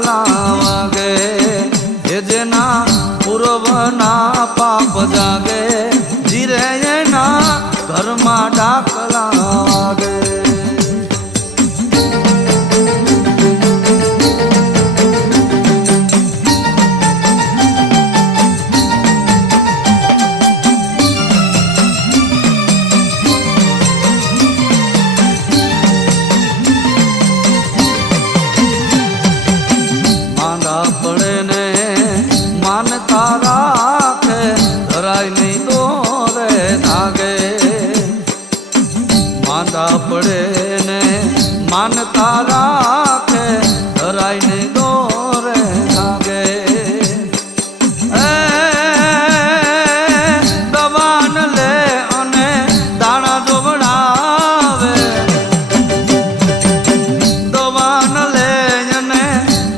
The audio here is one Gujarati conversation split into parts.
ડાકલા વાગે એ જેના પૂર્વના પાપ જાગે જીરે એના ઘરમાં ડાકલા વાગે માનતા રાખે ધરાય નહીં દોરે ધાગે માંદા પડે ને માનતા રાખે ધરાય નહીં દોરે ધાગે દવાન લે અને દાણા જોવડાવે દવાન લે અને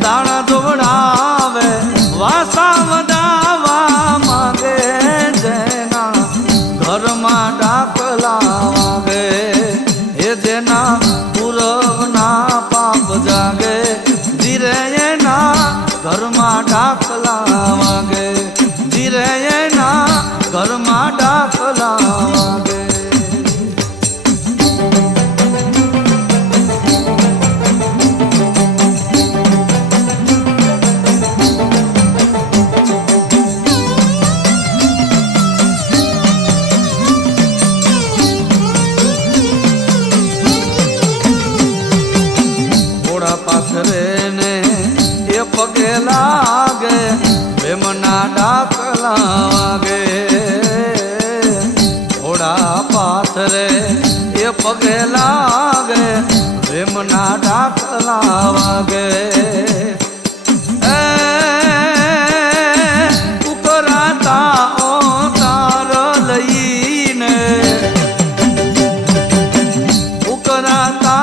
દાણા જોવડાવે વાસા વધાવા માંગે જેના ઘરમાં ડાકલા વાગે એ જેના પૂરવના પાપ જાગે જીરે એના ઘરમાં ડાકલા વાગે જીરે એના ઘરમાં ડાકલા વાગે પાથરે ને એ પગે લાગે પ્રેમના ડાકલા વાગે ઘોડા પાથરે એ પગે લાગે પ્રેમના ડાકલા વાગે ઉકરાતા ઓ તાર લઈને ઉકરાતા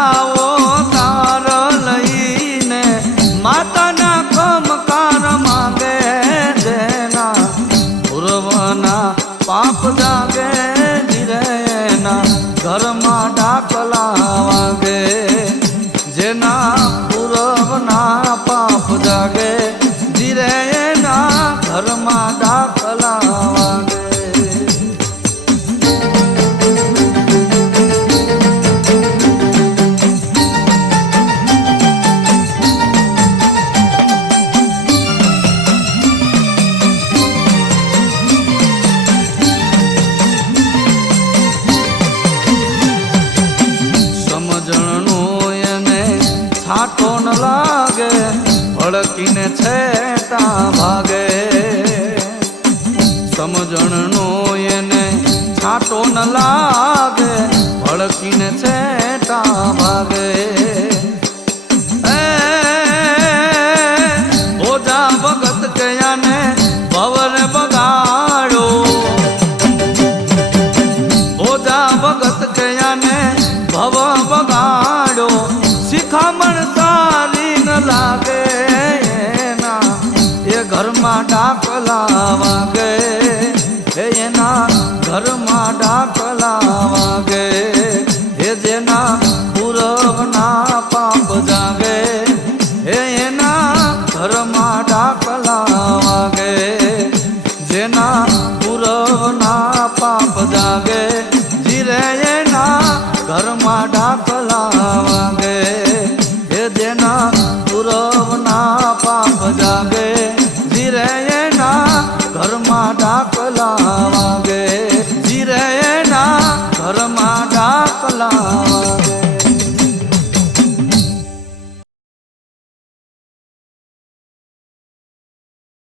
માતાના કમકાર માંગે જેના પૂર્વના પાપ જાગે જીરેના ઘરમાં ડાકલા વાગે જેના પૂર્વના પાપ જાગે જીરેના ઘરમાં ડાકલા વાગે છાંટો ન લાગે ભડકીને છેટા ભાગે સમજણનો એને છાંટો ન લાગે ભડકીને છેટા ભાગે ઓજા ભગત કયાને ભવરે બગાડો ઓજા ભગત કયાને ભવ બગાડો શિખામણ સારી ન લાગે એના એ ઘરમાં ડાકલા વાગે એના ઘરમાં ડાકલા વાગે એ જેના પૂરવના પાપ જાગે એના ઘરમાં ડાકલા વાગે જેના પૂરવના પાપ જાગે જીરે એના ઘરમાં ડાકલા